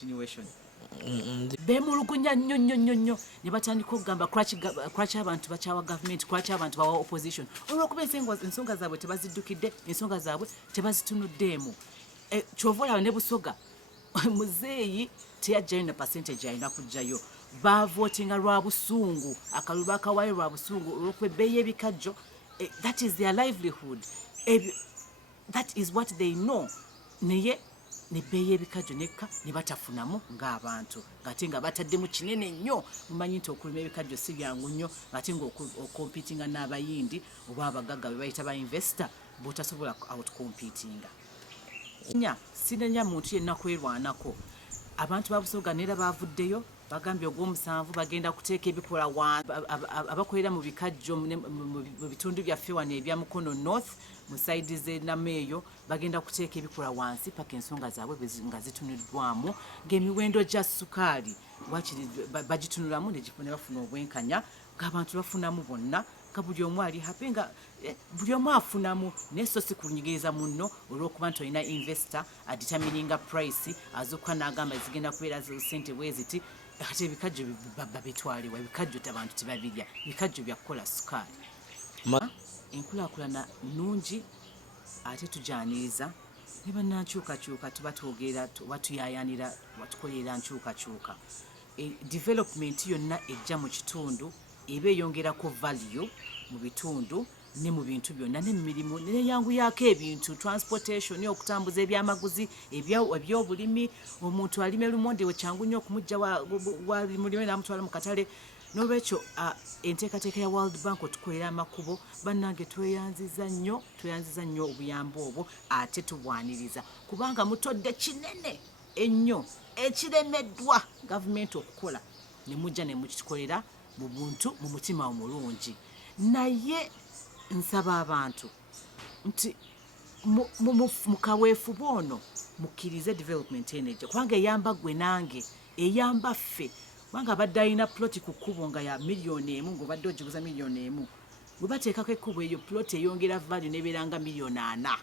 continuation bemulugunya nnyo ne batandika okugamba kwaki abantu bakyawa government, kwaki abantu bawa opposition, olwokuba ensonga zaabwe tebaziddukidde, ensonga zaabwe tebazitunuddeemu. Kyova olaba ne Busoga muzeeyi teyajjayo na percentage alina kujjayo, baavootinga lwa busungu, akalulu baakawaayo lwa busungu olw'okuba ebbeeyi y'ebikajjo. That is their livelihood, that is what they know. Naye nebbeeyi y'ebikajjo nekka ne batafunamu ng'abantu ng'ate nga bataddemu kinene nnyo. Mumanyi nti okulima ebikajjo si byangu nnyo, ng'ate ng'okompitinga n'abayindi oba abagagga be bayita ba investor b'otasobola outcompetinga. Sinenya muntu yenna kwerwanako. Abantu ba Busoga neera baavuddeyo bagambye ogw'omusanvu bagenda kuteeka ebikola abakolera mu bikajjo mu bitundu byaffe wano ebya Mukono North mu sayidi z'e Nameeyo bagenda kuteeka ebikola wansi paka ensonga zaabwe nga zitunuddwamu, ng'emiwendo gya sukaali bagitunulamu ne bafuna obwenkanya ng'abantu bafunamu bonna, nga buli omu ali happy, nga buli omu afunamu. Naye so si kunyigiriza munno olw'okuba nti olina investor adetermininga price azokka n'agamba zigenda kubeera ssente bwe ziti, ate ebikajjo babitwalewa. Ebikajjo abantu tebabirya, ebikajjo bya kukola sukaali. Enkulaakulana nnungi ate tujaniriza ne bannankyukakyuka tuba twogera batuyayanira batukolera nkyukakyuka. Development yonna ejja mu kitundu eba eyongerako value mu bitundu ne mu bintu byonna, n'emirimu neyanguyaako ebintu, transportation, okutambuza ebyamaguzi, ebyobulimi. Omuntu alime lumonde we kyangu nnyo okumugja mulime n'amutwala mu katale. N'olwekyo enteekateeka ya World Bank otukolera amakubo, bannange tweyanziza nnyo obuyambo obwo, ate tubwaniriza kubanga mutodde kinene ennyo ekiremeddwa gavumenti okukola, ne mujja ne mukitukolera mu buntu, mu mutima omulungi. Naye nsaba abantu nti mu kaweefube ono mukkirize development energy, kubanga eyamba gwe nange, eyamba ffe. Kubanga abadde alina ploti ku kkubo nga ya $1,000,000 ng'obadde ogiguza $1,000,000, bwe bateekako ekkubo eyo ploti eyongera value n'ebeera nga $4,000,000.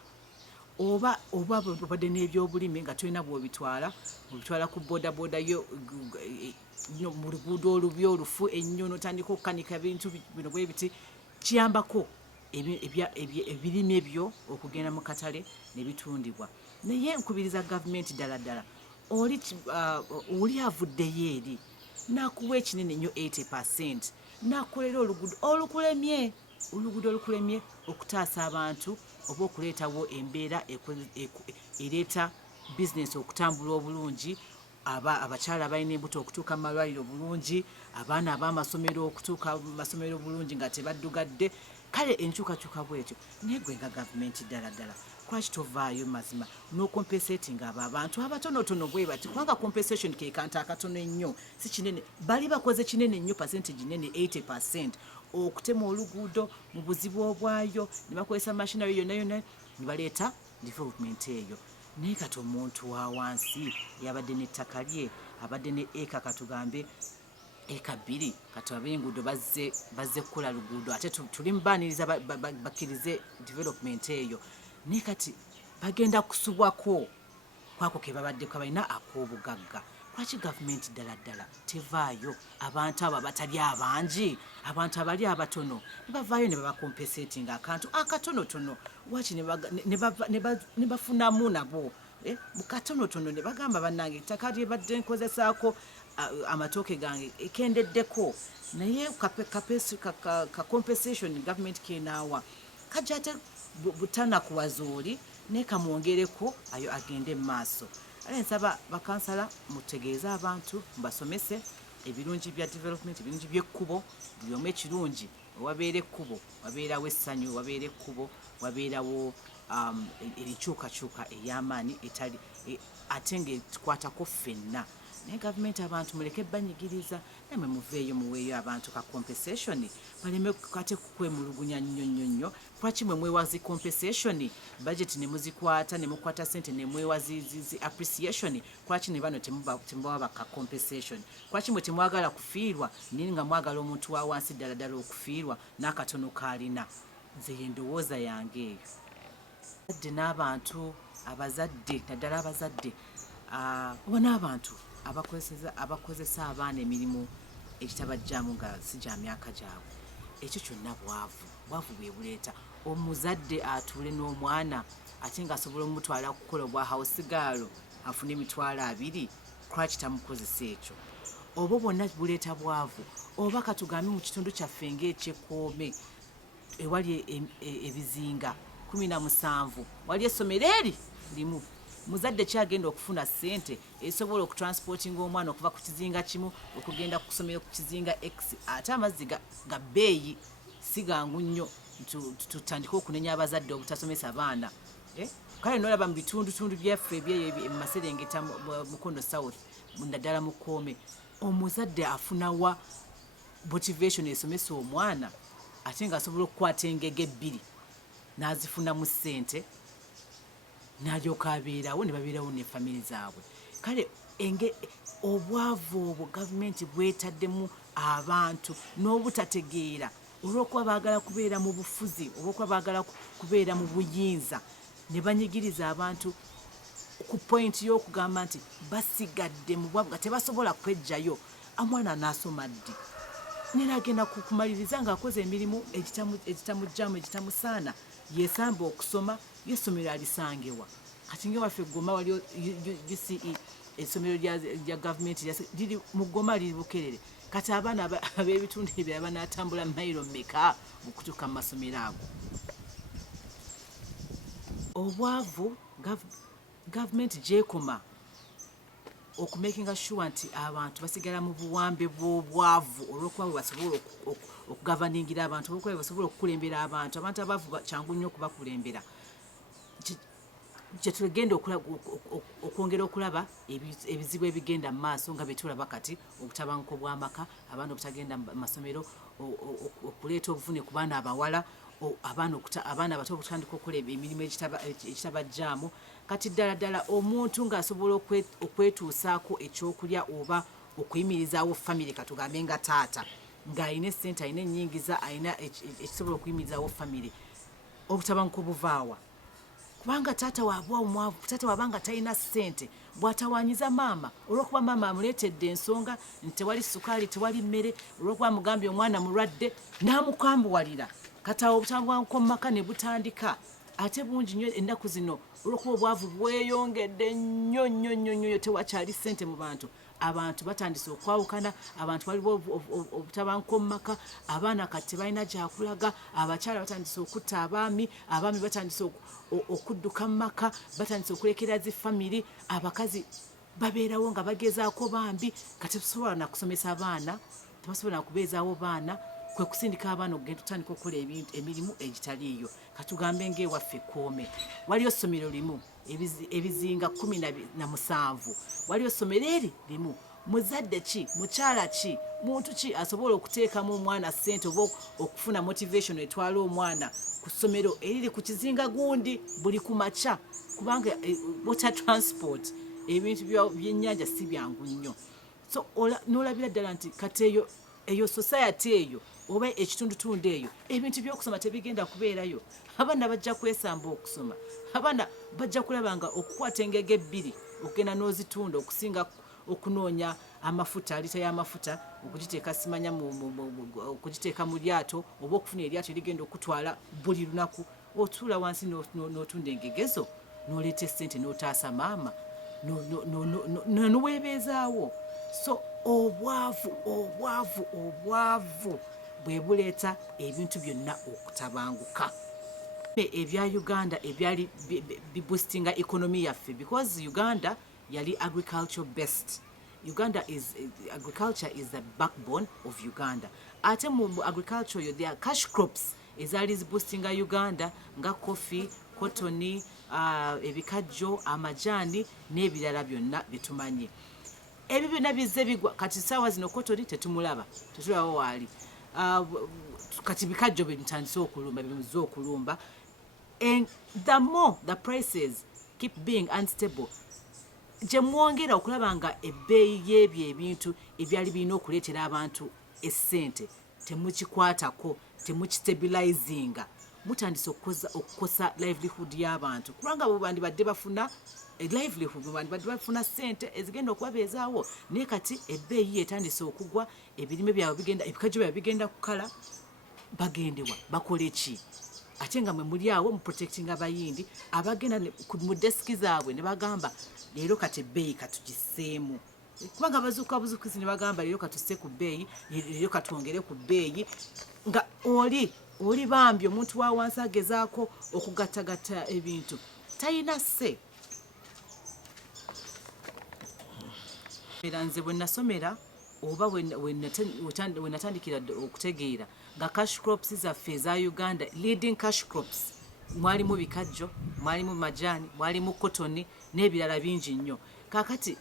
Oba obadde n'ebyobulimi nga tolina bw'obitwala ku bodaboda yo mu luguudo olubi olufu ennyo, n'otandika okukanika ebintu bino bwe biti, kiyambako ebirime ebyo okugenda mu katale ne bitundibwa. Naye nkubiriza gavumenti ddala oli avuddeyo eri n'akuwa ekinene nnyo 80%, n'akolera oluguudo olukulemye okutaasa abantu oba okuleetawo embeera ereeta bizinesi okutambula obulungi, abakyala abalina embuto okutuuka mu malwaliro bulungi, abaana ab'amasomero okutuuka mu masomero bulungi nga tebaddugadde. Kale enkyukakyuka bwetyo. Naye gwe nga gavumenti ddala lwaki tovaayo mazima n'okompesetinga abo abantu abatonotono bwe bati, kubanga compensation ke kantu akatono ennyo, si kinene. Bali bakoze kinene nnyo, percentage nene 80%, okutema oluguudo mu buzibu obwayo, ne bakozesa machinery yonna ne baleeta development eyo. Naye kati omuntu wa wansi yabadde n'ettaka lye, abadde ne eka katugambe eka 2, kati ab'enguudo bazze kukola luguudo, ate tuli mubaaniriza bakkirize development eyo. Naye kati bagenda kusubwako kwako ke babaddeko balina ak'obugagga. Lwaki gavumenti ddala tevaayo abantu abo abatali abangi, abantu abali abatono ne bavaayo ne babakompesetinga akantu akatonotono? Lwaki ne bafunamu nabo mu katonotono ne bagamba bannange ettaka lye badde nkozesaako amatooke gange ekendeddeko? Naye ka compensation gavumenti kenaawa kajja ate butanakuwaza oli naye kamwongereko ayo agende mu maaso. Ale nsaba bakansala mutegeeze abantu, mbasomese ebirungi bya development, ebirungi by'ekkubo, buli omu ekirungi. Wabeera ekkubo wabeerawo essanyu, wabeera ekkubo wabeerawo enkyukakyuka ey'amaanyi ate ng'etukwatako ffenna. Naye gavumenti abantu muleke banyigiriza, namwe muveeyo muweeyo abantu ka compensation, baleme kate kukwemulugunya nnyo. Lwaki mwe mwewazi compensation, budget ne muzikwata ne mukwata ssente ne mwewazi appreciation? Lwaki ne bano temubawa baka compensation? Lwaki mwe temwagala kufiirwa naye nga mwagala omuntu wa wansi ddala okufiirwa n'akatono k'alina? Nze y'endowooza yange eyo. N'abantu abazadde, naddala abazadde oba n'abantu abakozesa abaana emirimu ekitabajjaamu nga si gya myaka gyabwe. Ekyo kyonna bwavu bwe buleeta. Omuzadde atuule n'omwana ate ng'asobola omutwala kukola obwa house girl afune emitwalo 2, lwaki tamukozesa ekyo? Obwo bwonna buleeta bwavu. Oba katugambe mu kitundu kyaffe ng'ekyekoome ewali ebizinga 17 wali essomero eri limu, muzadde kyagenda okufuna ssente esobola okutransportinga omwana okuva ku kizinga kimu okugenda ku ssomero ku kizinga X, ate amazzi ga bbeeyi si gangu nnyo tutandika okunenya abazadde obutasomesa baana. Kale nolaba mu bitundutundu byaffe ebyeyo mu Maserengeta, Mukono South, naddala mu Koome, omuzadde afunawa motivation esomesa omwana ate ng'asobola okukwata engege 2 n'azifunamu ssente n'alyoka abeerawo ne babeerawo ne family zaabwe. Kale obwavu obwo gavumenti bwetaddemu abantu n'obutategeera olw'okuba baagala kubeera mu bufuzi olw'okuba baagala kubeera mu buyinza ne banyigiriza abantu ku point y'okugamba nti basigadde mu bwavu nga tebasobola kwejjayo. Omwana n'asoma ddi nera agenda kumaliriza ng'akoze emirimu egitamujjamu egitamusaana, yesamba okusoma, yessomero alisangewa. Kati ng'ewaffe Goma waliyo UCE, essomero lya gavumenti liri mu Goma liri Bukerere. Kati abaana ab'ebitundu ebirala banaatambula mayiro mmeka okutuuka mu masomero ago? Obwavu gavumenti gyekoma okumakinga sure nti abantu basigala mu buwambe bw'obwavu olw'okuba bwe basobola okugavaningira abantu, olw'okuba bwe basobola okukulembera abantu abaavu kyangu nnyo okubakulembera. Kye tugenda okwongera okulaba ebizibu ebigenda mu maaso nga bye tulaba kati, obutabanguko bw'amaka, abaana obutagenda mu masomero, okuleeta obuvune ku baana abawala, abaana abato okutandika okukola emirimu ekitabajjaamu. Kati ddala omuntu ng'asobola okwetuusaako ekyokulya oba okuyimirizaawo famire, katugambe nga taata ng'alina essente, alina ennyingiza, alina ekisobola okuyimirizaawo famire, obutabanguko buvaawa? Kubanga taata waabwa omwavu, taata wabanga talina ssente bw'atawaanyiza maama olw'okuba maama amuleetedde ensonga nti tewali sukaali, tewali mmere, olw'okuba amugambye omwana mulwadde n'amukambuwalira, kati awo obutabanguko mu maka ne butandika. Ate bungi nnyo ennaku zino olw'okuba obwavu bweyongedde nnyo, tewakyali ssente mu bantu. Abantu batandise okwawukana, abantu waliwo obutabanguko mu maka, abaana kati tebalina gyakulaga, abakyala batandise okutta abaami batandise okudduka mu maka, batandise okulekera zi famiri, abakazi babeerawo nga bagezaako bambi, kati tebasobola na kusomesa abaana, tebasobola na kubeezaawo baana, kwe kusindika abaana okugenda tutandika okukola emirimu egitaliiyo. Katugambe ng'ewaffe Koome waliyo essomero limu ebizinga 17, waliyo essomero eri limu. Muzadde ki, mukyala ki, muntu ki asobola okuteekamu omwana ssente oba okufuna motivation etwala omwana ku ssomero eriri ku kizinga gundi buli ku makya? Kubanga water transport, ebintu byennyanja si byangu nnyo. So n'olabira ddala nti kati eyo society eyo oba ekitundutundu eyo ebintu by'okusoma tebigenda kubeerayo. Abaana bajja kwesamba okusoma, abaana bajja kulaba nga okukwata engege 2 okugenda n'ozitunda okusinga okunoonya amafuta, lita y'amafuta okugiteeka simanya okugiteeka mu lyato oba okufuna eryato erigenda okutwala buli lunaku. Otuula wansi n'otunda engegezo n'oleeta essente n'otaasa maama n'weebeezaawo. So obwavu bwe buleeta ebintu byonna okutabanguka. Ebya Uganda ebyali biboostinga economy yaffe, because Uganda yali agriculture based. Agriculture is the backbone of Uganda. Ate mu agriculture yo there are cash crops ezaali ziboostinga Uganda nga coffee, cotton, ebikajjo, amajaani n'ebirala byonna byetumanyi. Ebyo byonna bizze bigwa kati ssaawa zino cotton tetumulaba, tetulaba waali. Kati bikajjo bitandise okulumba, bimuze okulumba. And the more the prices keep being unstable, gye mwongera okulaba nga ebbeeyi y'ebyo ebintu ebyali birina okuleetera abantu essente temukikwatako, temukistabilizinga, mutandise okukosa livelihood y'abantu. Kubanga abo bandi badde bafuna livelihood badde bafuna ssente ezigenda okubabeezaawo naye kati ebbeeyi etandise okugwa ebirime byabwe bigenda ebikajjo byabwe bigenda kukala bagendewa bakole ki ate nga mwe muli awo mu protecting abayindi abagenda mu deski zaabwe ne bagamba leero kati ebbeeyi katugiseemu kubanga abazuuka buzuukizi ne bagamba leero katusse ku bbeeyi leero katwongere ku bbeeyi nga oli bambi omuntu wa wansi agezaako okugattagatta ebintu talina sse era nze bwe nasomera oba we natandikira okutegeera nga cash crops zaffe eza Uganda leading cash crops mwalimu bikajjo mwalimu majaani mwalimu kotoni n'ebirala bingi nnyo kaakati